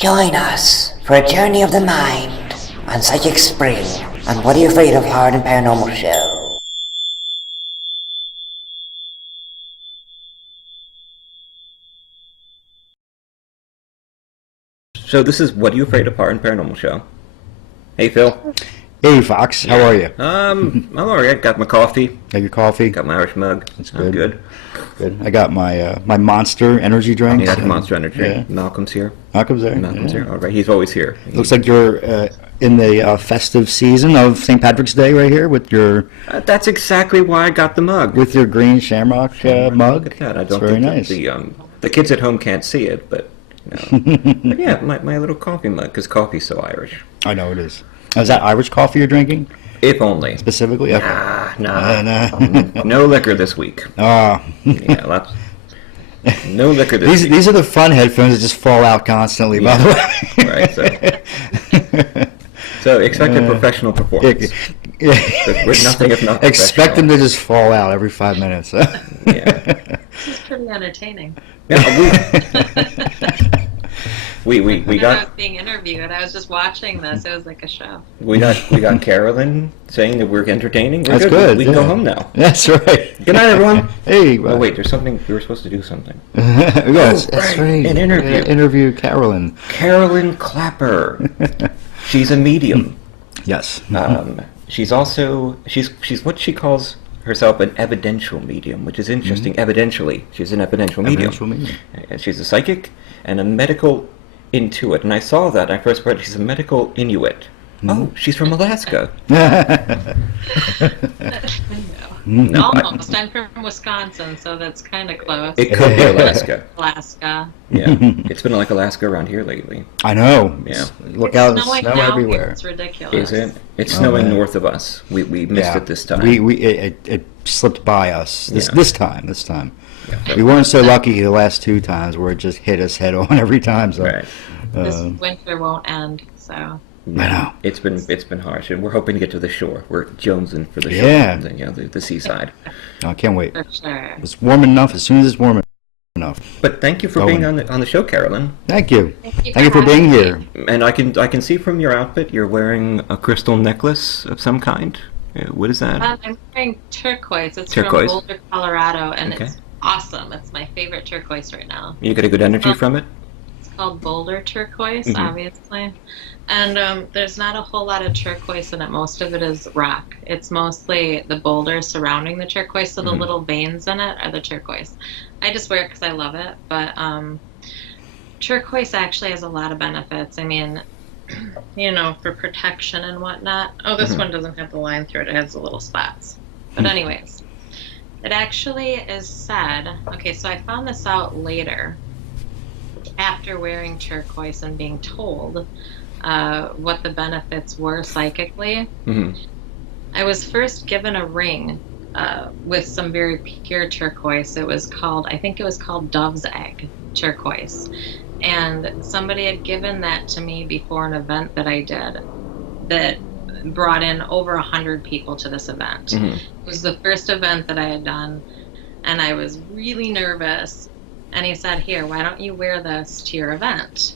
Join us for a journey of the mind on Psychic Spring on What Are You Afraid of Hard and Paranormal Show. So this is What Are You Afraid of Hard and Paranormal Show. Hey Phil. Hey Fox, how are you? I'm alright. Got my coffee. Got your coffee? Got my Irish mug. That's I'm good. good. I got my my Monster energy drink. You got the Monster Energy. Yeah. Malcolm's here. Malcolm's there. Malcolm's here. All right. He's always here. Looks like you're in the festive season of St. Patrick's Day right here with your That's exactly why I got the mug. with your green shamrock mug. Look at that. I It's don't very think nice. the kids at home can't see it, but but yeah, my little coffee mug because coffee's so Irish. I know it is. Is that Irish coffee you're drinking If only. specifically? Okay. Nah. No liquor this week. Ah. Yeah, lots. No liquor this week. These are the fun headphones that just fall out constantly. By the way. Right. So expect a professional performance. We're nothing if not Expect them professional. to just fall out every 5 minutes. Yeah. This is pretty entertaining. We When I got was being interviewed, I was just watching this. It was like a show. we got Carolyn saying that we're entertaining. We're That's good. We can go yeah. home now. That's right. Good night, everyone. Hey. Oh wait, there's something we were supposed to do something. Yes, that's right. An interview. Interview Carolyn. Carolyn Clapper. She's a medium. Yes. She's also she's what she calls herself an evidential medium, which is interesting. Evidentially, she's an evidential medium. Evidential medium. She's a psychic and a medical intuit. And I saw that. I first read she's a medical Inuit. Oh, she's from Alaska. No. Almost. I'm from Wisconsin, so that's kind of close. It could be Alaska. Alaska. Yeah, it's been like Alaska around here lately. I know. Yeah. Look out, It's snow snowing now. everywhere. It's ridiculous. Is it? It's snowing man. north of us. We missed it this time. It slipped by us this Yeah. this time. Yeah. We weren't so lucky the last 2 times where it just hit us head on every time. So Right. This winter won't end, so. I know. It's been harsh, and we're hoping to get to the shore. We're jonesing for the shore, Yeah. and, the seaside. I can't wait. For sure. It's warm enough as soon as it's warm enough. But thank you for being on the show, Carolyn. Thank you. Thank Thank you for being having here. me. And I can see from your outfit you're wearing a crystal necklace of some kind. What is that? I'm wearing turquoise. It's Turquoise. from Boulder, Colorado, and Okay. it's awesome. It's my favorite turquoise right now. You get a good energy from it. It's called Boulder turquoise, Mhm. obviously. And there's not a whole lot of turquoise in it. Most of it is rock. It's mostly the boulders surrounding the turquoise, so the Mhm. little veins in it are the turquoise. I just wear it because I love it, but turquoise actually has a lot of benefits. I mean, for protection and whatnot. Oh, this Mhm. one doesn't have the line through it. It has the little spots. But anyways, it actually is said, okay, so I found this out later after wearing turquoise and being told what the benefits were psychically. Hmm. I was first given a ring with some very pure turquoise. I think it was called Dove's Egg turquoise. And somebody had given that to me before an event that I did that brought in over 100 people to this event. Mhm. It was the first event that I had done, and I was really nervous. And he said, "Here, why don't you wear this to your event?"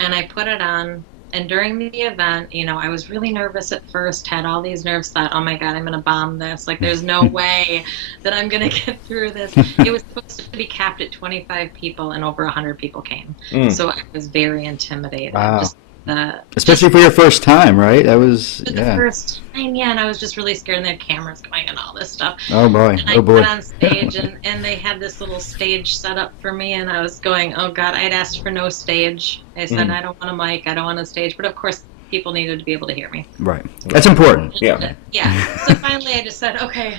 And I put it on. And during the event, I was really nervous at first, had all these nerves, thought, oh my God, I'm going to bomb this. Like, there's no way that I'm going to get through this. It was supposed to be capped at 25 people, and over 100 people came. Mm. So I was very intimidated. Wow. The, Especially for your first time, right? That was, the yeah. first time, yeah, and I was just really scared, and there were cameras going and all this stuff. Oh boy, And I oh boy. went on stage, and they had this little stage set up for me, and I was going, oh God, I'd asked for no stage. I said, Mm. I don't want a mic, I don't want a stage, but of course, people needed to be able to hear me. Right. That's important. Yeah. Yeah. So finally, I just said, okay.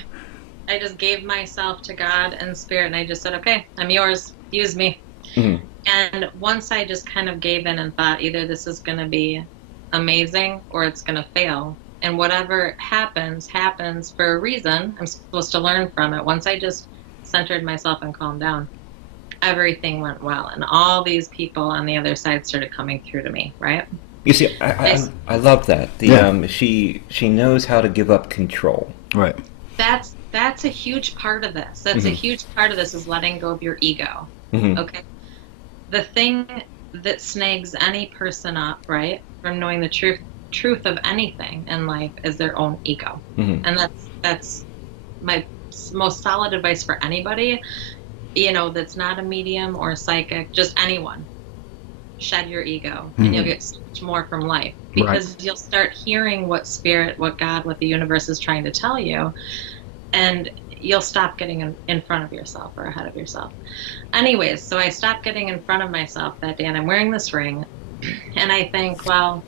I just gave myself to God and Spirit, and I just said, okay, I'm yours. Use me. Mhm. And once I just kind of gave in and thought, either this is going to be amazing or it's going to fail. And whatever happens, happens for a reason. I'm supposed to learn from it. Once I just centered myself and calmed down, everything went well. And all these people on the other side started coming through to me, right? You see, I love that. She knows how to give up control. Right. That's a huge part of this. That's a huge part of this is letting go of your ego. Mhm. Okay. The thing that snags any person up, right, from knowing the truth of anything in life is their own ego. Mm-hmm. And that's my most solid advice for anybody, that's not a medium or a psychic, just anyone. Shed your ego, and you'll get so much more from life, because you'll start hearing what spirit, what God, what the universe is trying to tell you, and you'll stop getting in front of yourself or ahead of yourself. Anyways, so I stopped getting in front of myself that day, and I'm wearing this ring, and I think, well,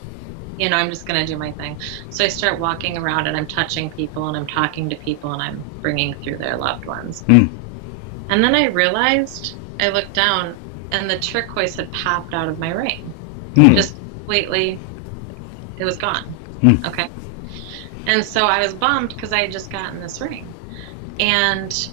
I'm just going to do my thing. So I start walking around, and I'm touching people, and I'm talking to people, and I'm bringing through their loved ones. And then I realized, I looked down, and the turquoise had popped out of my ring. Just completely, it was gone. Okay. And so I was bummed because I had just gotten this ring. And,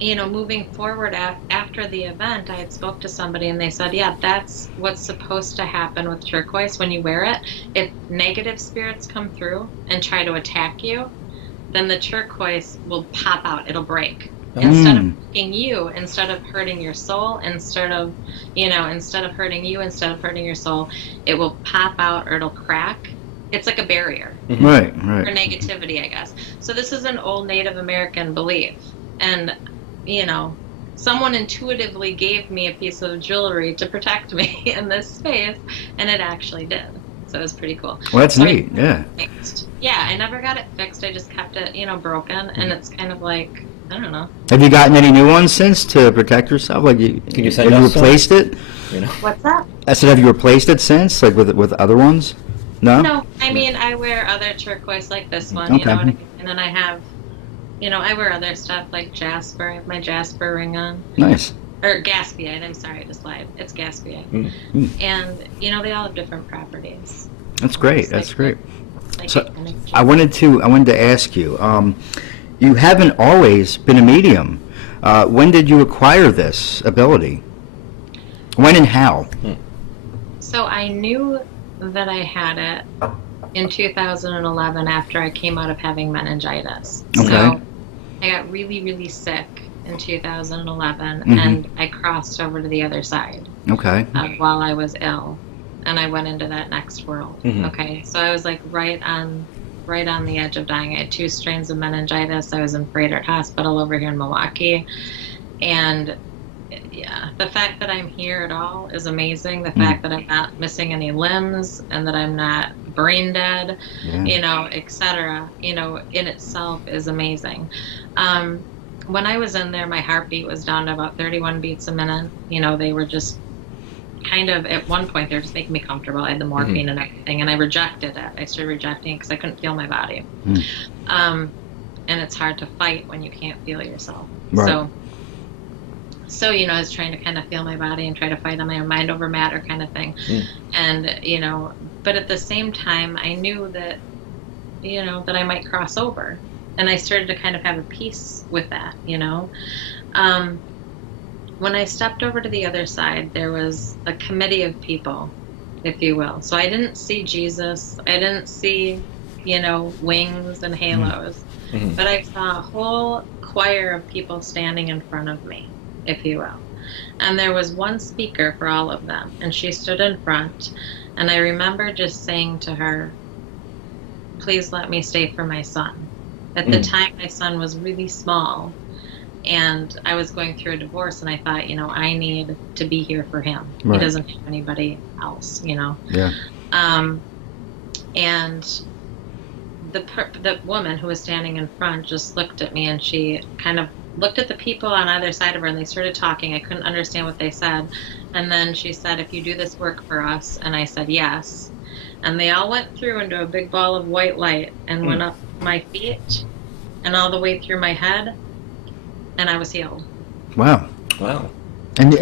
moving forward after the event, I had spoke to somebody, and they said, yeah, that's what's supposed to happen with turquoise when you wear it. If negative spirits come through and try to attack you, then the turquoise will pop out. It'll break. Instead of hurting you, instead of hurting your soul, instead of hurting you, instead of hurting your soul, it will pop out, or it'll crack. It's like a barrier. Right. For negativity, I guess. So this is an old Native American belief. And, someone intuitively gave me a piece of jewelry to protect me in this space, and it actually did. So it was pretty cool. Well, that's neat, yeah. Fixed. Yeah, I never got it fixed. I just kept it, broken, and it's kind of like, I don't know. Have you gotten any new ones since to protect yourself? Like, Can you send have you us some? replaced it? What's that? I said, have you replaced it since, like with other ones? No. No, I mean, I wear other turquoise like this one. Okay. You know what I mean? And then I have, I wear other stuff like jasper. I have my jasper ring on. Nice. Or gaspiite. I'm sorry, I just lied. It's gaspiite. And they all have different properties. That's great. That's great. Like So I wanted to ask you. You haven't always been a medium. When did you acquire this ability? When and how? So I knew that I had it in 2011 after I came out of having meningitis. Okay. So I got really, really sick in 2011, and I crossed over to the other side. Okay. While I was ill, and I went into that next world. Okay, so I was like right on the edge of dying. I had 2 strains of meningitis. I was in Frederick Hospital over here in Milwaukee, and yeah, the fact that I'm here at all is amazing. The fact that I'm not missing any limbs, and that I'm not brain dead, etc. In itself is amazing. When I was in there, my heartbeat was down to about 31 beats a minute. They were just kind of, at one point, they were just making me comfortable. I had the morphine and everything, and I rejected it. I started rejecting it because I couldn't feel my body. And it's hard to fight when you can't feel yourself. Right. So I was trying to kind of feel my body and try to fight on my mind over matter kind of thing. And, but at the same time, I knew that, that I might cross over. And I started to kind of have a peace with that, When I stepped over to the other side, there was a committee of people, if you will. So I didn't see Jesus. I didn't see, wings and halos. But I saw a whole choir of people standing in front of me, if you will. And there was one speaker for all of them. And she stood in front. And I remember just saying to her, please let me stay for my son. At the time, my son was really small. And I was going through a divorce, and I thought, I need to be here for him. Right. He doesn't have anybody else, Yeah. And the woman who was standing in front just looked at me, and she kind of looked at the people on either side of her, and they started talking. I couldn't understand what they said. And then she said, if you do this work for us, and I said yes. And they all went through into a big ball of white light and went up my feet and all the way through my head, and I was healed. Wow. And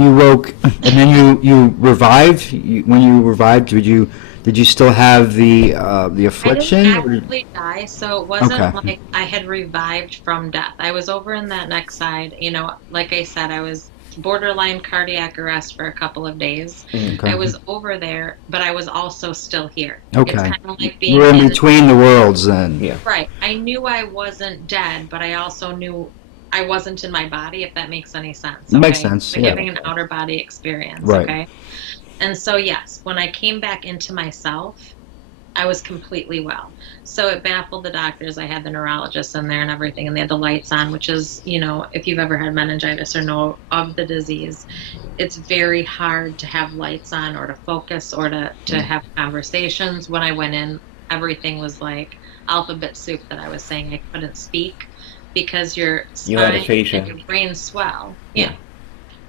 you woke, and then you revived. When you revived, did you still have the affliction? I didn't actually die, so it wasn't like I had revived from death. I was over in that next side. Like I said, I was borderline cardiac arrest for a couple of days. I was over there, but I was also still here. Okay. It's kind of like being We're in between the worlds then. Yeah. Right. I knew I wasn't dead, but I also knew I wasn't in my body, if that makes any sense. It makes sense, Like yeah. having an outer body experience, Right. okay? And so, yes, when I came back into myself, I was completely well. So it baffled the doctors. I had the neurologist in there and everything, and they had the lights on, which is, if you've ever had meningitis or know of the disease, it's very hard to have lights on or to focus or to have conversations. When I went in, everything was like alphabet soup that I was saying. I couldn't speak because your You had spine aphasia. and your brain swell. Yeah.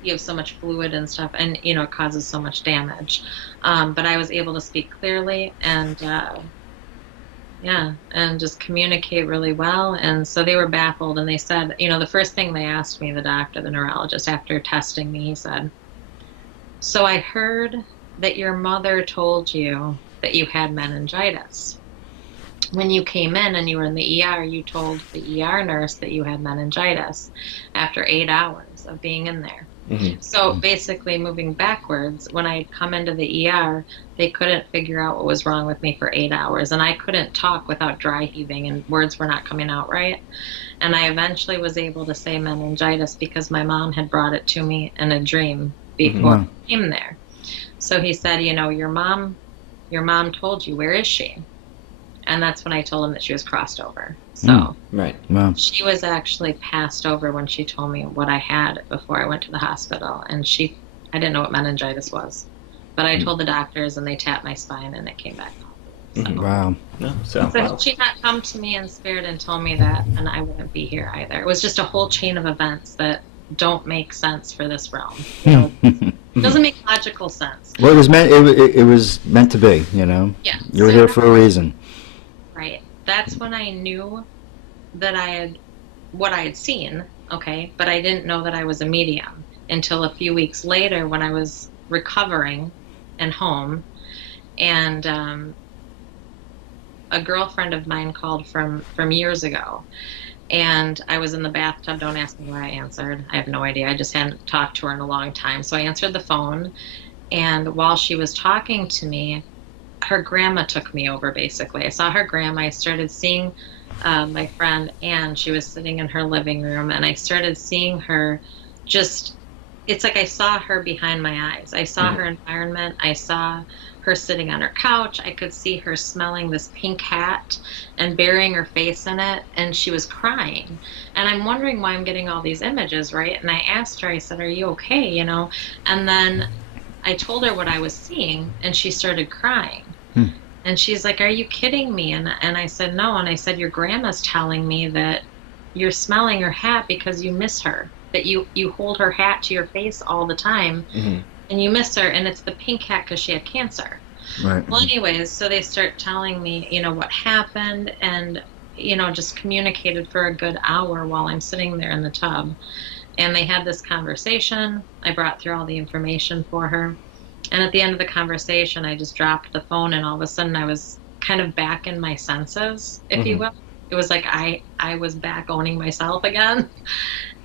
You have so much fluid and stuff, and it causes so much damage. But I was able to speak clearly and and just communicate really well. And so they were baffled, and they said, the first thing they asked me, the doctor, the neurologist, after testing me, he said, "So I heard that your mother told you that you had meningitis. When you came in and you were in the ER, you told the ER nurse that you had meningitis after 8 hours of being in there." Mm-hmm. So basically, moving backwards, when I come into the ER, they couldn't figure out what was wrong with me for 8 hours, and I couldn't talk without dry heaving, and words were not coming out right. And I eventually was able to say meningitis because my mom had brought it to me in a dream before I came there. So he said, your mom told you, where is she? And that's when I told him that she was crossed over. So Right. Wow. she was actually passed over when she told me what I had before I went to the hospital. And I didn't know what meningitis was. But I told the doctors, and they tapped my spine, and it came back. So, Wow. No, so had she not come to me in spirit and told me that, and I wouldn't be here either. It was just a whole chain of events that don't make sense for this realm. It doesn't make logical sense. Well, it was meant. It was meant to be. Yeah. You were So- here for a reason. Right. That's when I knew that what I had seen, okay, but I didn't know that I was a medium until a few weeks later when I was recovering and home, and a girlfriend of mine called from years ago, and I was in the bathtub. Don't ask me why I answered. I have no idea. I just hadn't talked to her in a long time. So I answered the phone, and while she was talking to me, her grandma took me over, basically. I saw her grandma. I started seeing my friend Anne. She was sitting in her living room, and I started seeing her it's like I saw her behind my eyes. I saw her environment. I saw her sitting on her couch. I could see her smelling this pink hat and burying her face in it, and she was crying. And I'm wondering why I'm getting all these images, right? And I asked her, I said, "Are you okay?" And then I told her what I was seeing, and she started crying. And she's like, "Are you kidding me?" And I said, "No." And I said, "Your grandma's telling me that you're smelling her hat because you miss her, that you hold her hat to your face all the time, and you miss her, and it's the pink hat because she had cancer." Right. Well, anyways, so they start telling me, what happened, and, just communicated for a good hour while I'm sitting there in the tub. And they had this conversation. I brought through all the information for her. And at the end of the conversation, I just dropped the phone, and all of a sudden I was kind of back in my senses, if you will. It was like I was back owning myself again.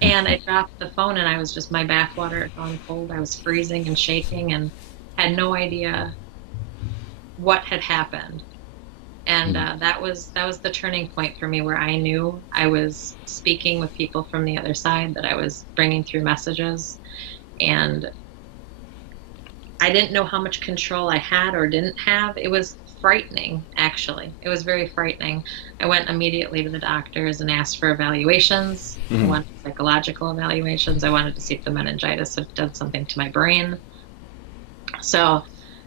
And I dropped the phone, and I was just, my bathwater had gone cold. I was freezing and shaking and had no idea what had happened. And that was the turning point for me, where I knew I was speaking with people from the other side, that I was bringing through messages. And I didn't know how much control I had or didn't have. It was frightening, actually. It was very frightening. I went immediately to the doctors and asked for evaluations. I wanted psychological evaluations. I wanted to see if the meningitis had done something to my brain. So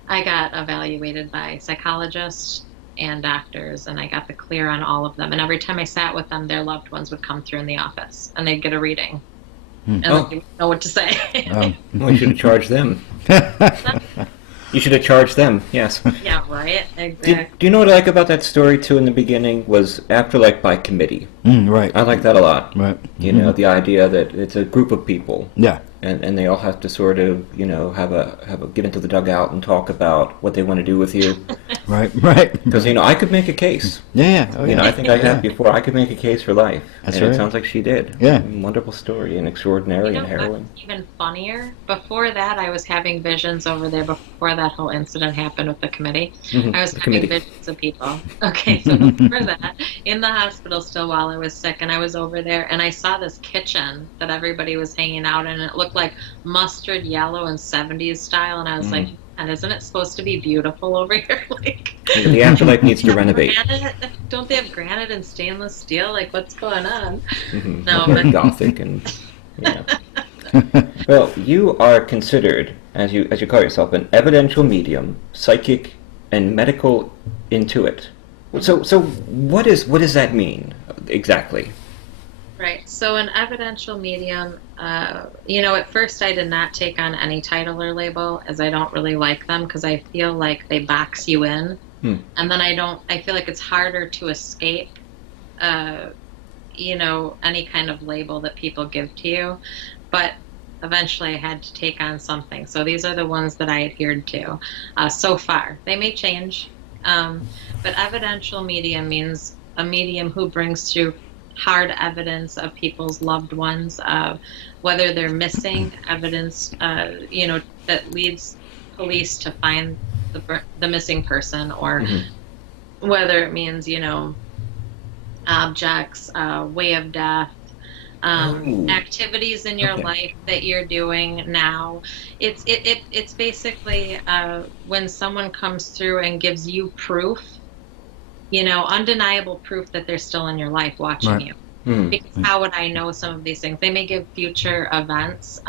I got evaluated by psychologists and doctors, and I got the clear on all of them. And every time I sat with them, their loved ones would come through in the office, and they'd get a reading. And they didn't know what to say. Well, you should have charged them. You should have charged them, yes. Yeah, right? Exactly. Do you know what I like about that story, too, in the beginning? Was after, by committee. Right. I like that a lot. Right. You know, the idea that it's a group of people. Yeah. And they all have to sort of, have a get into the dugout and talk about what they want to do with you. Right. Because, I could make a case. Yeah. Oh, yeah. I think I have before. I could make a case for life. That's and right. it sounds like she did. Yeah. Wonderful story and extraordinary and harrowing. What's even funnier? Before that, I was having visions over there. Before that whole incident happened with the committee, I was having visions of people. Okay, so before that, in the hospital still while I was sick, and I was over there, and I saw this kitchen that everybody was hanging out in, and it looked like mustard yellow and 70s style, and I was like, And isn't it supposed to be beautiful over here? Like, The afterlife needs to renovate. Don't they have granite and stainless steel? Like, what's going on? Mm-hmm. No, Very but Gothic and Well, you are considered, as you call yourself, an evidential medium, psychic, and medical intuit. So what does that mean exactly? right. So an evidential medium, at first I did not take on any title or label, as I don't really like them because I feel like they box you in. And then I feel like it's harder to escape, any kind of label that people give to you. But eventually I had to take on something. So these are the ones that I adhered to so far. They may change, but evidential medium means a medium who brings through hard evidence of people's loved ones, whether they're missing evidence, that leads police to find the missing person, or whether it means, objects, way of death, activities in your life that you're doing now. It's basically when someone comes through and gives you proof, undeniable proof that they're still in your life watching you. Because how would I know some of these things? They may give future events.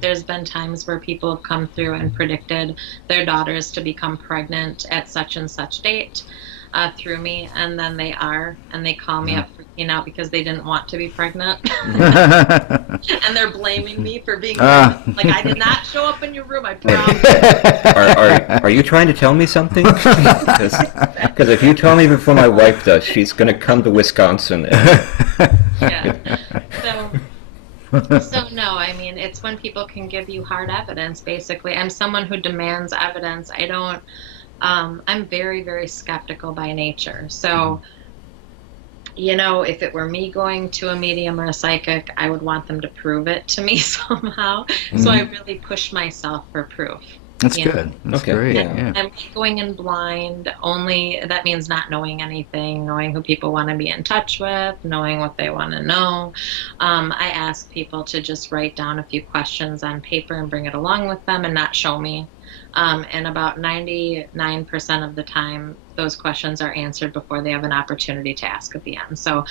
There's been times where people have come through and predicted their daughters to become pregnant at such and such date through me, and then they are, and they call me up freaking out because they didn't want to be pregnant. And they're blaming me for being pregnant. Like, I did not show up in your room, I promise. Are you trying to tell me something? Because if you tell me before my wife does, she's going to come to Wisconsin. Yeah. So no, I mean, it's when people can give you hard evidence, basically. I'm someone who demands evidence. I don't, I'm very, very skeptical by nature. So, if it were me going to a medium or a psychic, I would want them to prove it to me somehow. So I really push myself for proof. That's good. That's great. Yeah. I'm going in blind. Only that means not knowing anything, knowing who people want to be in touch with, knowing what they want to know. I ask people to just write down a few questions on paper and bring it along with them and not show me. And about 99% of the time, those questions are answered before they have an opportunity to ask at the end. So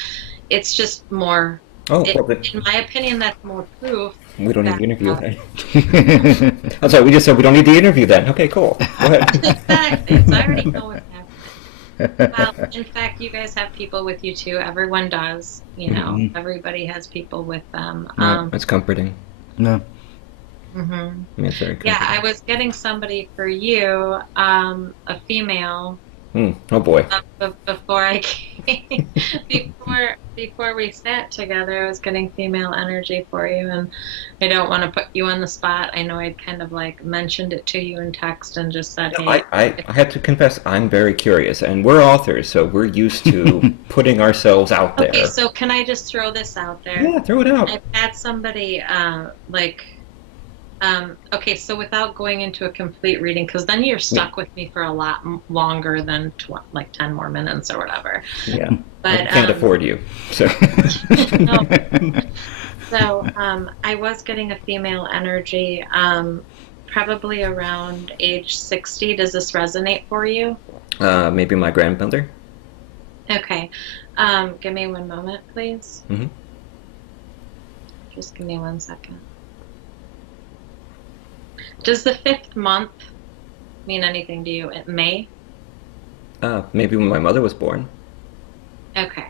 it's just more, in my opinion, that's more proof. We don't need the interview then. I'm sorry, we just said we don't need the interview then. Okay, cool. Go ahead. Exactly. So I already know what's happening. Well, in fact, you guys have people with you too. Everyone does. Everybody has people with them. That's comforting. No. It's very comforting. Yeah, I was getting somebody for you, a female. Oh boy. Before I came, before we sat together, I was getting female energy for you, and I don't want to put you on the spot. I know I'd kind of mentioned it to you in text and just said, hey. I have to confess, I'm very curious, and we're authors, so we're used to putting ourselves out there. Okay, so can I just throw this out there? Yeah, throw it out. I've had somebody okay, so without going into a complete reading, because then you're stuck with me for a lot longer than 10 more minutes or whatever. Yeah, but I can't afford you. So, no. So I was getting a female energy, probably around age 60. Does this resonate for you? Maybe my grandmother. Okay, give me one moment, please. Just give me 1 second. Does the 5th month mean anything to you? May? Maybe when my mother was born. Okay.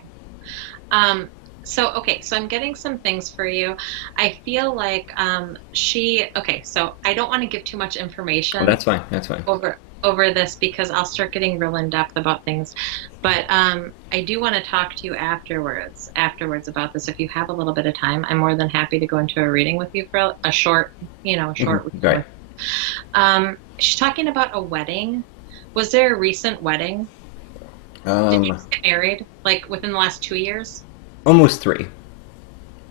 So I'm getting some things for you. I feel like so I don't want to give too much information. Oh, that's fine. Over this, because I'll start getting real in depth about things. But I do want to talk to you afterwards about this. If you have a little bit of time, I'm more than happy to go into a reading with you for a short, Right. She's talking about a wedding. Was there a recent wedding? Did you get married, within the last 2 years? Almost 3.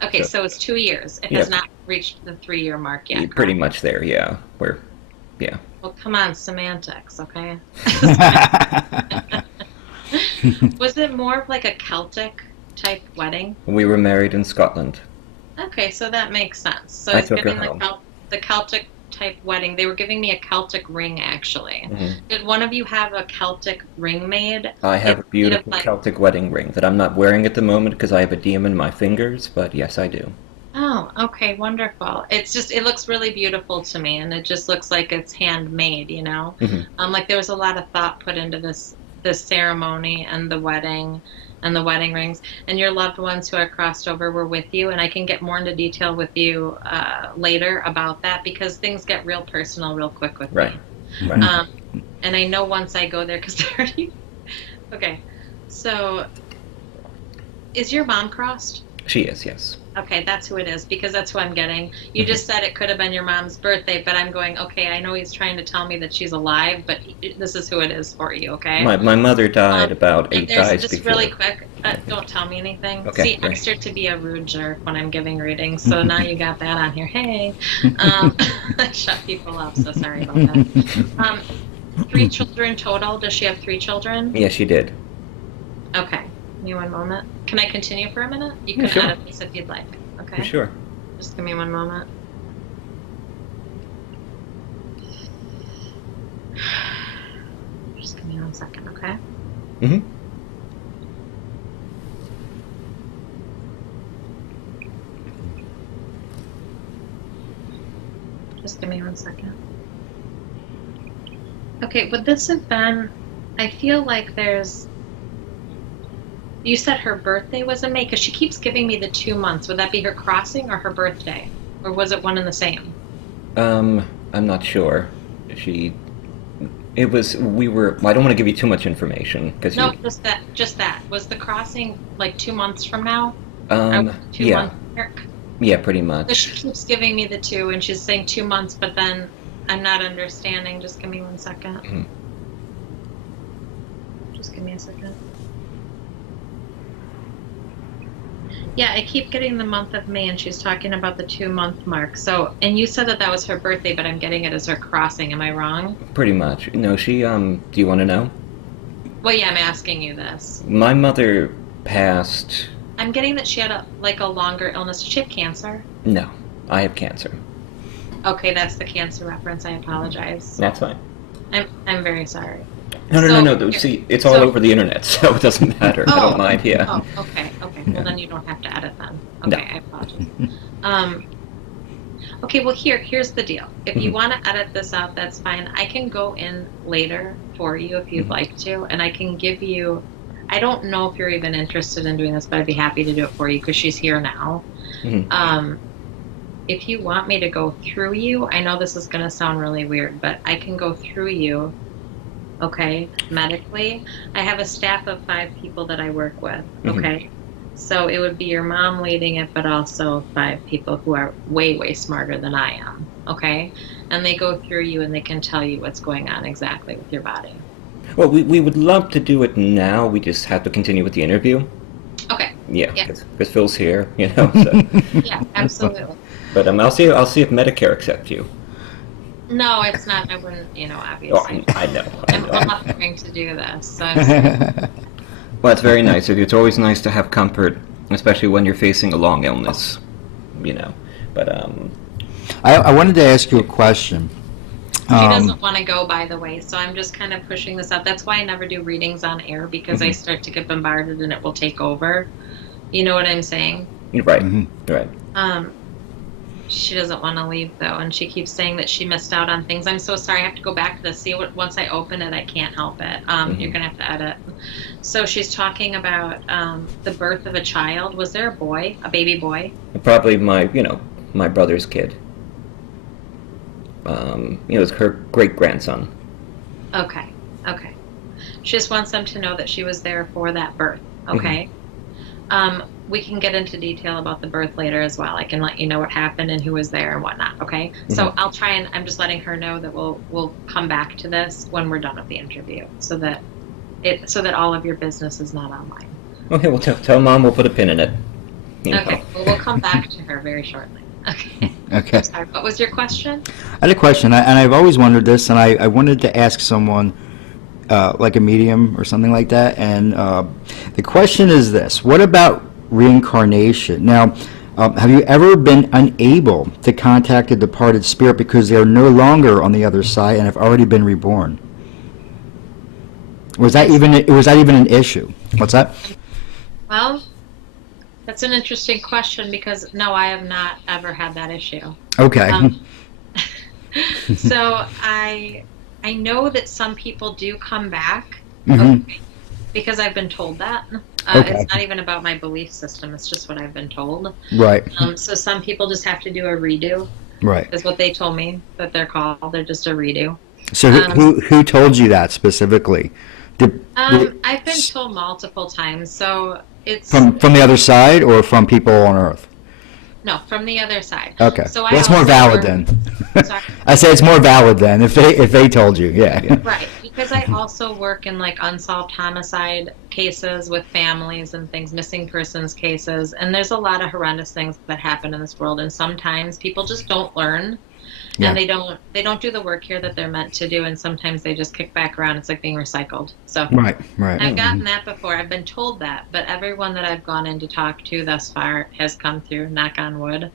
Okay, so it's 2 years. It has not reached the 3-year mark yet. Pretty much there, yeah. Well, come on, semantics, okay? Was it more of a Celtic type wedding? We were married in Scotland. Okay, so that makes sense. So I it's took her getting home. the Celtic type wedding. They were giving me a Celtic ring, actually. Mhm. Did one of you have a Celtic ring made? I have a It's made of, beautiful like, Celtic wedding ring that I'm not wearing at the moment because I have a demon in my fingers, but yes, I do. oh, okay, wonderful. It's just, it looks really beautiful to me, and it just looks like it's handmade, you know? Hmm. Like there was a lot of thought put into this ceremony and the wedding and the wedding rings, and your loved ones who are crossed over were with you, and I can get more into detail with you later about that because things get real personal real quick with Right. me. Right. And I know once I go there, because they're already... Okay, so is your mom crossed? She is, yes. Okay, that's who it is, because that's who I'm getting. You just said it could have been your mom's birthday, but I'm going, okay, I know he's trying to tell me that she's alive, but this is who it is for you, okay? My mother died about And 8 there's days just before. really quick, don't tell me anything. Okay, See, I right. start to be a rude jerk when I'm giving readings, so now you got that on here. Hey, I shut people up, so sorry about that. 3 children total. Does she have 3 children? Yes, she did. Okay. Give me one moment. Can I continue for a minute? You can Sure. edit this if you'd like. Okay. Sure. Just give me one moment. Just give me 1 second, okay? Hmm. Just give me 1 second. Okay, would this have been... I feel like there's... You said her birthday was in May, because she keeps giving me the 2 months. Would that be her crossing or her birthday? Or was it one and the same? I'm not sure. It was, we were, I don't want to give you too much information, because No, just that. Was the crossing like 2 months from now? Or um, 2 yeah, months? yeah, pretty So much. she keeps giving me the 2, and she's saying 2 months, but then I'm not understanding. Just give me 1 second. Mhm. Just give me a second. Yeah, I keep getting the month of May, and she's talking about the 2-month mark. So, and you said that that was her birthday, but I'm getting it as her crossing. Am I wrong? Pretty much. No, she, do you want to know? Well, yeah, I'm asking you this. My mother passed, I'm getting that she had a longer illness. Did she have cancer? no, I have cancer. Okay, that's the cancer reference. I apologize. That's fine. I'm very sorry. No. See, it's all over the internet, so it doesn't matter. I don't mind, yeah. Oh, okay. Well, then you don't have to edit then. Okay, No. I apologize. Okay, well, here's the deal. If you want to edit this out, that's fine. I can go in later for you if you'd like to, and I can give you... I don't know if you're even interested in doing this, but I'd be happy to do it for you because she's here now. Mhm. If you want me to go through you, I know this is going to sound really weird, but I can go through you, okay, medically. I have a staff of 5 people that I work with, okay? So it would be your mom leading it, but also 5 people who are way, way smarter than I am, okay? And they go through you and they can tell you what's going on exactly with your body. Well, we would love to do it now. We just have to continue with the interview. Okay. Yeah, Yeah. because Phil's here, you know. So. Yeah, absolutely. But I'll see if Medicare accepts you. No, it's not. I wouldn't, Oh, obviously. I know. I'm not going to do this. So I'm Well, it's very nice. It's always nice to have comfort, especially when you're facing a long illness, you know. But I wanted to ask you a question. She doesn't want to go, by the way, so I'm just kind of pushing this out. That's why I never do readings on air, because I start to get bombarded and it will take over. You know what I'm saying? right, right. She doesn't want to leave, though, and she keeps saying that she missed out on things. I'm so sorry. I have to go back to this. See, once I open it, I can't help it. You're going to have to edit. So she's talking about the birth of a child. Was there a boy, a baby boy? Probably my brother's kid. It was her great-grandson. Okay. She just wants them to know that she was there for that birth, okay? We can get into detail about the birth later as well. I can let you know what happened and who was there and whatnot, okay? So I'll try, and I'm just letting her know that we'll come back to this when we're done with the interview, so that all of your business is not online. Okay, well, tell Mom we'll put a pin in it. You know. Okay, well, we'll come back to her very shortly. Okay. Okay. Sorry, what was your question? I had a question, and I've always wondered this, and I wanted to ask someone, like a medium or something like that, and the question is this: what about reincarnation? Now, Have you ever been unable to contact a departed spirit because they are no longer on the other side and have already been reborn? Was that even an issue? What's that? Well, that's an interesting question because no, I have not ever had that issue. Okay. So I know that some people do come back, Mhm. okay, because I've been told that. Okay. It's not even about my belief system. It's just what I've been told. Right. So some people just have to do a redo, Right. is what they told me that they're called. They're just a redo. So who told you that specifically? I've been told multiple times. So it's From the other side or from people on Earth? no, from the other side. Okay. So Well, it's more valid then. Sorry? I say it's more valid then if they told you. Yeah. Right, because I also work in like unsolved homicide cases with families and things, missing persons cases, and there's a lot of horrendous things that happen in this world, and sometimes people just don't learn, Yeah. and they don't do the work here that they're meant to do, and sometimes they just kick back around. It's like being recycled. So Right. I've gotten that before. I've been told that, but everyone that I've gone in to talk to thus far has come through, knock on wood.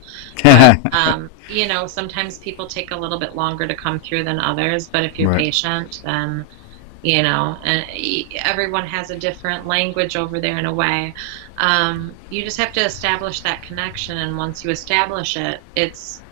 You know, sometimes people take a little bit longer to come through than others, but if you're Right. patient, then, you know, and everyone has a different language over there in a way. You just have to establish that connection, and once you establish it, it's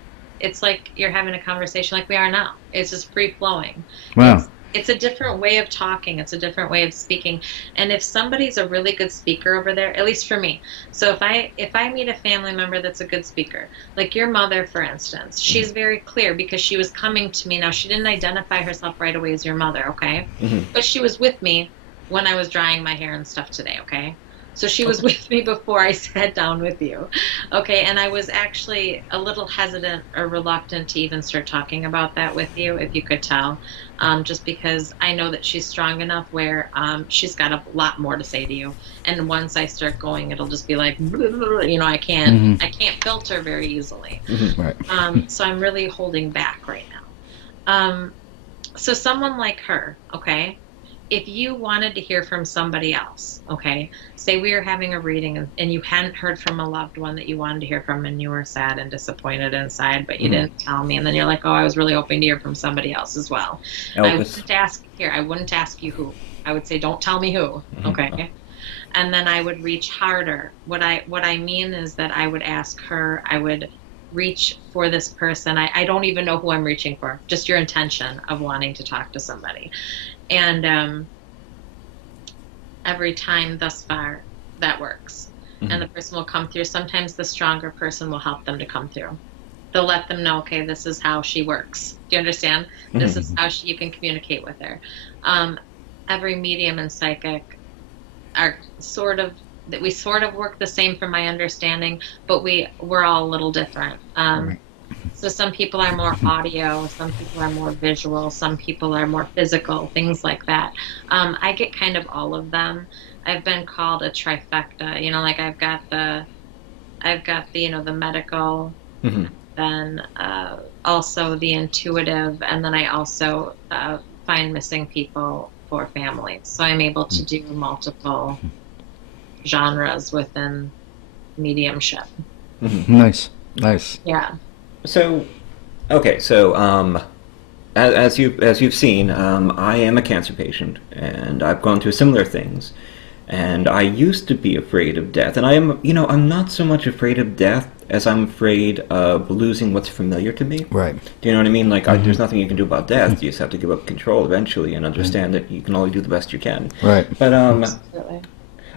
like you're having a conversation like we are now. It's just free flowing. Wow. It's a different way of talking. It's a different way of speaking. And if somebody's a really good speaker over there, at least for me. So if I meet a family member that's a good speaker, like your mother, for instance, she's very clear because she was coming to me. Now, she didn't identify herself right away as your mother, okay? Mhm. But she was with me when I was drying my hair and stuff today, okay? So she was with me before I sat down with you. Okay, and I was actually a little hesitant or reluctant to even start talking about that with you, if you could tell, just because I know that she's strong enough where she's got a lot more to say to you. And once I start going, it'll just be like, you know, I can't filter very easily. Right. So I'm really holding back right now. So someone like her, okay, if you wanted to hear from somebody else, okay, say we were having a reading and you hadn't heard from a loved one that you wanted to hear from and you were sad and disappointed inside, but you didn't tell me, and then you're like, oh, I was really hoping to hear from somebody else as well. I wouldn't ask you who. I would say, don't tell me who, okay? And then I would reach harder. What I mean is that I would ask her, I would reach for this person. I don't even know who I'm reaching for, just your intention of wanting to talk to somebody. And every time thus far, that works. And the person will come through. Sometimes the stronger person will help them to come through. They'll let them know, okay, this is how she works. Do you understand? This is how you can communicate with her. Every medium and psychic are we sort of work the same from my understanding, but we're all a little different. So some people are more audio, some people are more visual, some people are more physical, things like that. I get kind of all of them. I've been called a trifecta, you know, like I've got the you know, the medical, then also the intuitive, and then I also find missing people for families. So I'm able to do multiple genres within mediumship. Nice. Yeah. So, okay, so as you've seen, I am a cancer patient, and I've gone through similar things. And I used to be afraid of death, and I'm not so much afraid of death as I'm afraid of losing what's familiar to me. Right. Do you know what I mean? Like, there's nothing you can do about death. You just have to give up control eventually and understand that you can only do the best you can. Right. But Absolutely.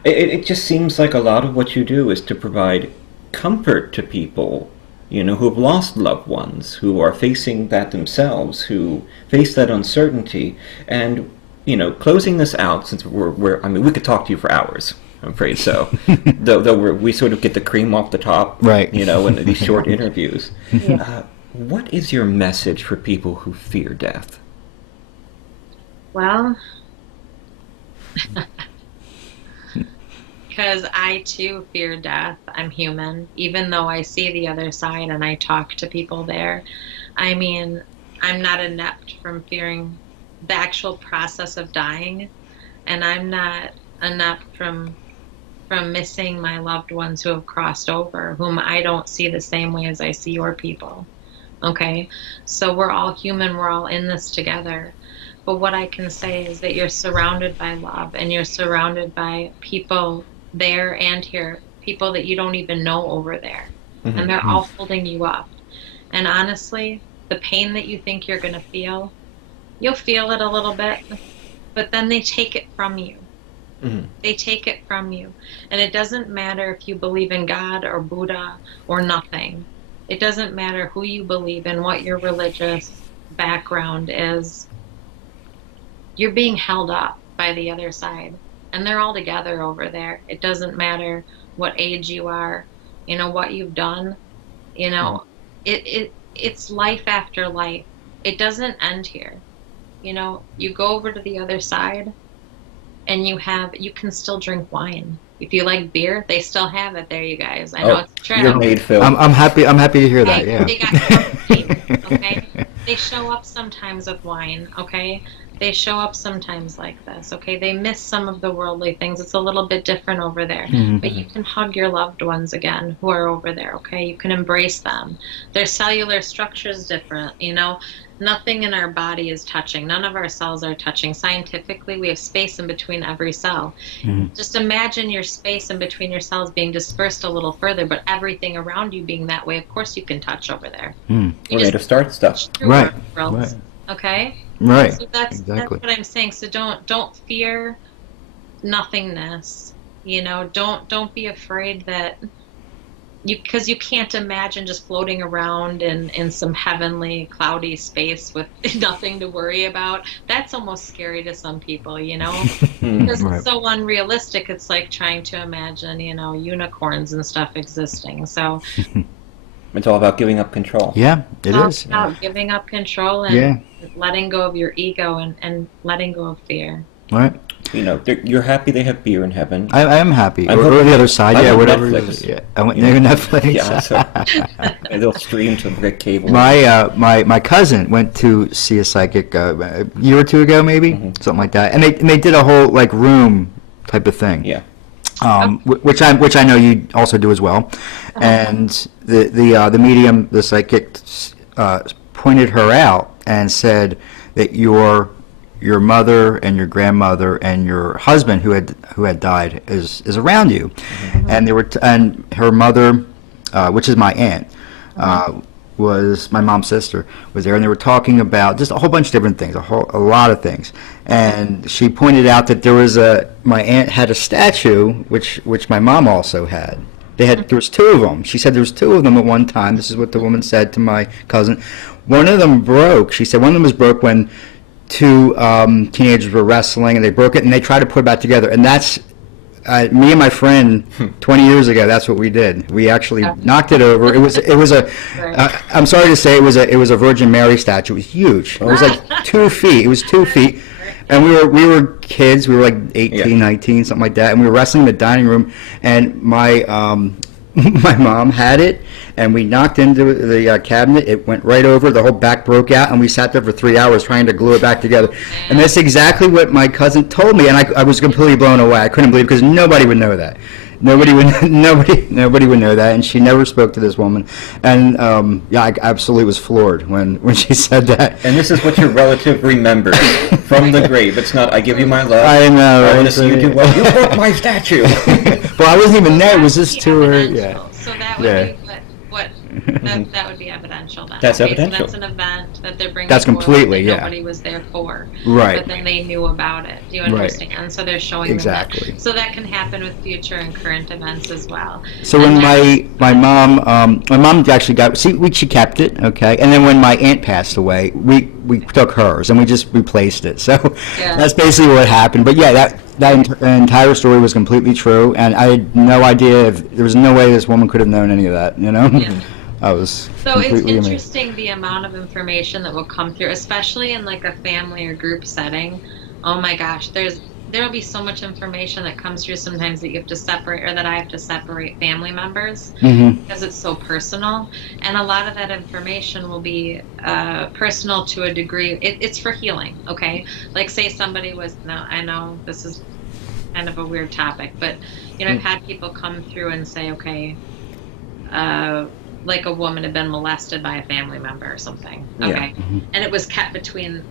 it just seems like a lot of what you do is to provide comfort to people, you know, who have lost loved ones, who are facing that themselves, who face that uncertainty. And, you know, closing this out, since we could talk to you for hours, I'm afraid so. though we sort of get the cream off the top, right? You know, in these short interviews. What is your message for people who fear death? Well, because I too fear death. I'm human, even though I see the other side and I talk to people there. I mean, I'm not inept from fearing the actual process of dying, and I'm not inept from from missing my loved ones who have crossed over, whom I don't see the same way as I see your people. Okay? So we're all human, we're all in this together. But what I can say is that you're surrounded by love, and you're surrounded by people there and here, people that you don't even know over there. Mm-hmm. And they're all holding you up. And honestly, the pain that you think you're going to feel, you'll feel it a little bit, but then they take it from you. Mm-hmm. They take it from you. And it doesn't matter if you believe in God or Buddha or nothing. It doesn't matter who you believe in, what your religious background is. You're being held up by the other side. And they're all together over there. It doesn't matter what age you are, you know, what you've done. You know, it's life after life. It doesn't end here. You know, you go over to the other side and you can still drink wine. If you like beer, they still have it there, you guys. I know it's true. You're made, Phil. I'm happy to hear that, yeah. They got company, okay? They show up sometimes with wine, okay? They show up sometimes like this, okay? They miss some of the worldly things. It's a little bit different over there. Mm-hmm. But you can hug your loved ones again who are over there, okay? You can embrace them. Their cellular structure is different, you know? Nothing in our body is touching. None of our cells are touching. Scientifically, we have space in between every cell. Mm-hmm. Just imagine your space in between your cells being dispersed a little further, but everything around you being that way. Of course you can touch over there. Mm. You We're made to start stuff. Right. Worlds, okay? Right. So that's Exactly. what I'm saying. So don't fear nothingness. You know, don't be afraid that because you can't imagine just floating around in some heavenly cloudy space with nothing to worry about. That's almost scary to some people, you know, because Right. it's so unrealistic. It's like trying to imagine, you know, unicorns and stuff existing. So It's all about giving up control. Yeah, it it's is. about giving up control and Yeah. letting go of your ego and letting go of fear. Right. You know, you're happy they have beer in heaven. I am happy. I'm Or hoping- the other side, I yeah, went whatever. Netflix. Yeah, I went Netflix. Yeah, so and they'll stream to brick cable. My cousin went to see a psychic a year or two ago, maybe something like that, and they did a whole like room type of thing. Yeah. Which I know you also do as well, and the medium, the psychic, pointed her out and said that your mother and your grandmother and your husband who had died is around you, and they were and her mother, which is my aunt, was my mom's sister, was there, and they were talking about just a whole bunch of different things, a lot of things, and she pointed out that my aunt had a statue which my mom also had. There was two of them. She said there was two of them at one time. This is what the woman said to my cousin. One of them broke. She said one of them was broke when two teenagers were wrestling, and they broke it, and they tried to put it back together. And that's me and my friend 20 years ago. That's what we did. We actually knocked it over. It was a. I'm sorry to say, it was a Virgin Mary statue. It was huge. It was like 2 feet. It was 2 feet. And we were kids. We were like 18, 19, something like that. And we were wrestling in the dining room. And my my mom had it, and we knocked into the cabinet. It went right over. The whole back broke out, and we sat there for 3 hours trying to glue it back together. And that's exactly what my cousin told me, and I was completely blown away. I couldn't believe it, because nobody would know that. Nobody would know that, and she never spoke to this woman. And I absolutely was floored when she said that. And this is what your relative remembers from the grave. It's not, I give you my love. I know, I want right? to see you do well. You broke my statue. Well, I wasn't even there. It was That's just the to her. evidential. Yeah. So that would Yeah. be what that would be evidential then. That's So evidential. that's an event that they're bringing That's forward completely, that yeah. nobody was there for. Right. But then they knew about it. Do you Right. understand? So they're showing Exactly. them that. So that can happen with future and current events as well. So And when that- my mom actually she kept it, okay, and then when my aunt passed away, we took hers and we just replaced it. So Yeah. that's basically what happened. But yeah, that entire story was completely true, and I had no idea there was no way this woman could have known any of that. You know, Yeah. I was So it's completely amazed. interesting the amount of information that will come through, especially in like a family or group setting. Oh my gosh, there'll be so much information that comes through sometimes that you have to separate, or that I have to separate family members because it's so personal. And a lot of that information will be personal to a degree. It's for healing, okay? Like say somebody was, no, I know this is kind of a weird topic, but I've had people come through and say, okay, like a woman had been molested by a family member or something. Okay. Yeah. Mm-hmm. And it was kept between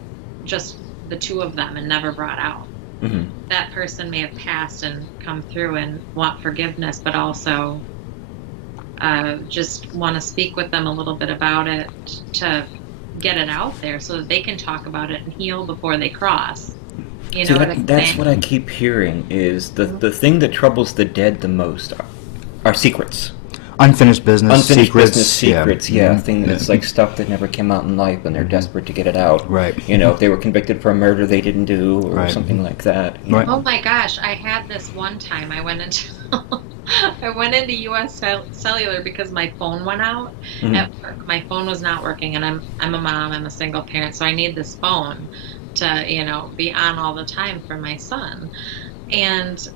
just the two of them and never brought out. Mm-hmm. That person may have passed and come through and want forgiveness, but also just want to speak with them a little bit about it to get it out there so that they can talk about it and heal before they cross. You know what I'm That's saying? what I keep hearing is the thing that troubles the dead the most are secrets. Unfinished business, Secrets, yeah. Thing that's like stuff that never came out in life and they're desperate to get it out. Right. If they were convicted for a murder they didn't do or Right. something like that. Right. Oh my gosh, I had this one time. I went into US Cellular because my phone went out at work. My phone was not working, and I'm a mom, I'm a single parent, so I need this phone to, be on all the time for my son. And,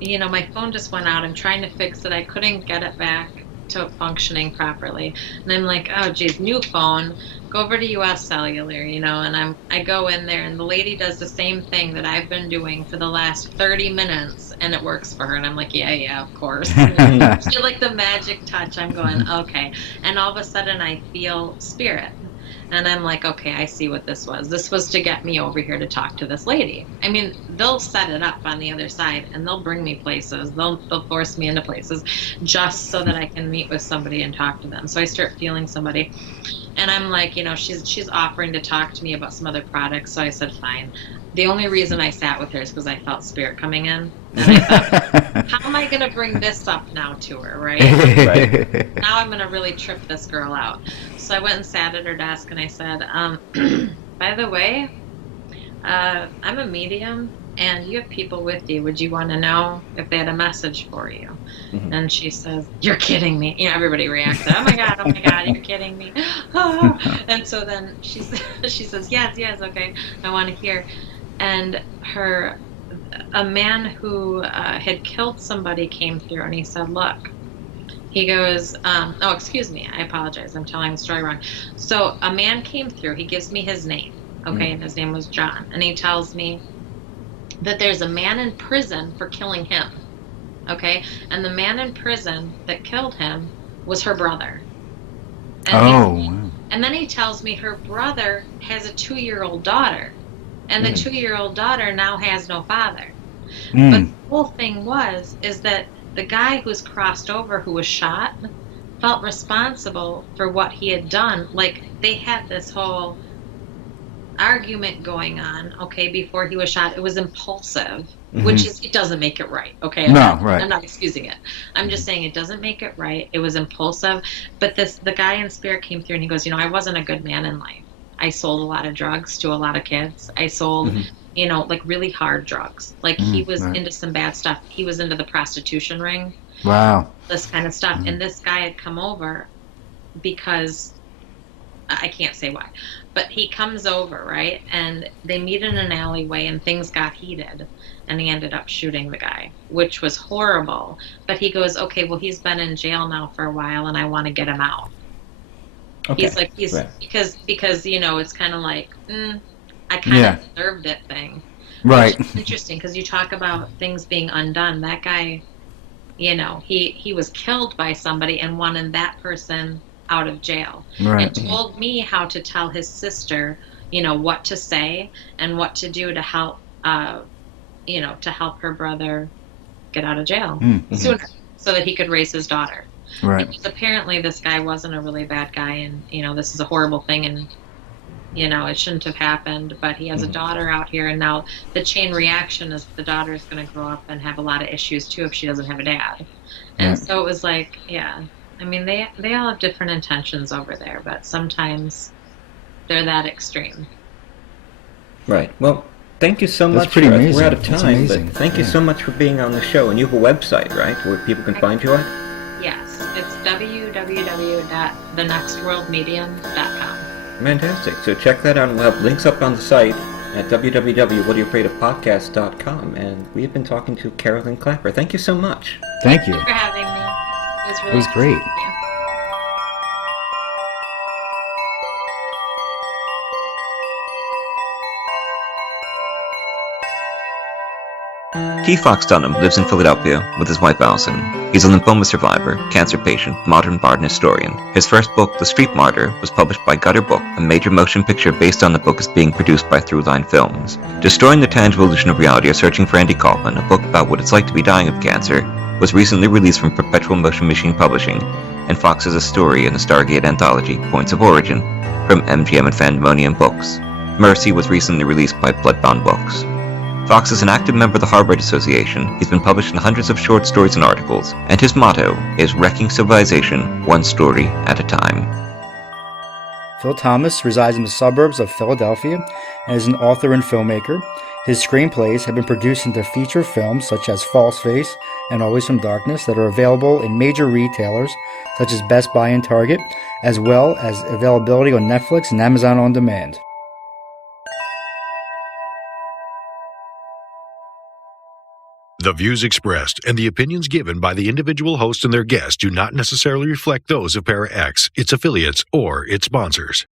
my phone just went out. I'm trying to fix it. I couldn't get it back to functioning properly. And I'm like, oh geez, new phone, go over to US Cellular, and I go in there and the lady does the same thing that I've been doing for the last 30 minutes and it works for her. And I'm like, yeah, of course. She like the magic touch. I'm going, okay. And all of a sudden I feel spirit. And I'm like, okay, I see what this was. This was to get me over here to talk to this lady. I mean, they'll set it up on the other side, and they'll bring me places. They'll force me into places just so that I can meet with somebody and talk to them. So I start feeling somebody. And I'm like, she's offering to talk to me about some other products. So I said, fine. The only reason I sat with her is because I felt spirit coming in. And I thought, how am I going to bring this up now to her, right? Right. Now I'm going to really trip this girl out. So I went and sat at her desk and I said, by the way, I'm a medium and you have people with you. Would you want to know if they had a message for you? Mm-hmm. And she says, you're kidding me. Everybody reacted. Oh my God, you're kidding me. And so then she says, yes, okay, I want to hear. And a man who had killed somebody came through and he said, look, he goes, oh, excuse me, I apologize, I'm telling the story wrong. So a man came through, he gives me his name, okay, and his name was John, and he tells me that there's a man in prison for killing him, okay, and the man in prison that killed him was her brother. And and then he tells me her brother has a 2-year-old daughter, and the 2-year-old daughter now has no father. But the whole thing is that the guy who's crossed over, who was shot, felt responsible for what he had done. Like, they had this whole argument going on, okay, before he was shot. It was impulsive, which is, it doesn't make it right, okay? I'm not excusing it. I'm just saying it doesn't make it right. It was impulsive. But the guy in spirit came through and he goes, I wasn't a good man in life. I sold a lot of drugs to a lot of kids. I sold, like really hard drugs. Like he was into some bad stuff. He was into the prostitution ring. Wow. This kind of stuff. And this guy had come over because, I can't say why, but he comes over, right? And they meet in an alleyway and things got heated. And he ended up shooting the guy, which was horrible. But he goes, okay, well, he's been in jail now for a while and I want to get him out. Okay. He's right. because it's kind of like I kind of deserved it thing, right? Which is interesting because you talk about things being undone. That guy, he was killed by somebody and wanted that person out of jail, and told me how to tell his sister, what to say and what to do to help, to help her brother get out of jail sooner, so that he could raise his daughter. Right. Because apparently this guy wasn't a really bad guy, and this is a horrible thing, and it shouldn't have happened. But he has a daughter out here, and now the chain reaction is the daughter is going to grow up and have a lot of issues too if she doesn't have a dad. And so it was like, I mean, they all have different intentions over there, but sometimes they're that extreme. Right. Well, thank you so much. That's pretty amazing. We're out of time, but thank you so much for being on the show. And you have a website, right, where people can find you at? Yes, it's www.thenextworldmedium.com. Fantastic. So check that out. And we'll have links up on the site at www.whatayouafraidofpodcast.com. And we have been talking to Carolyn Clapper. Thank you so much. Thank you. Thank you for having me. It was great. Keith Fox Dunham lives in Philadelphia with his wife Allison. He's a lymphoma survivor, cancer patient, modern bard and historian. His first book, The Street Martyr, was published by Gutter Book, a major motion picture based on the book is being produced by Throughline Films. Destroying the Tangible Illusion of Reality or Searching for Andy Kaufman, a book about what it's like to be dying of cancer, was recently released from Perpetual Motion Machine Publishing, and Fox has a story in the Stargate anthology, Points of Origin, from MGM and Fandemonium Books. Mercy was recently released by Bloodbound Books. Fox is an active member of the Harvard Association. He's been published in hundreds of short stories and articles, and his motto is Wrecking Civilization, one story at a time. Phil Thomas resides in the suburbs of Philadelphia and is an author and filmmaker. His screenplays have been produced into feature films such as False Face and Always from Darkness that are available in major retailers such as Best Buy and Target, as well as availability on Netflix and Amazon On Demand. The views expressed and the opinions given by the individual host and their guests do not necessarily reflect those of ParaX, its affiliates, or its sponsors.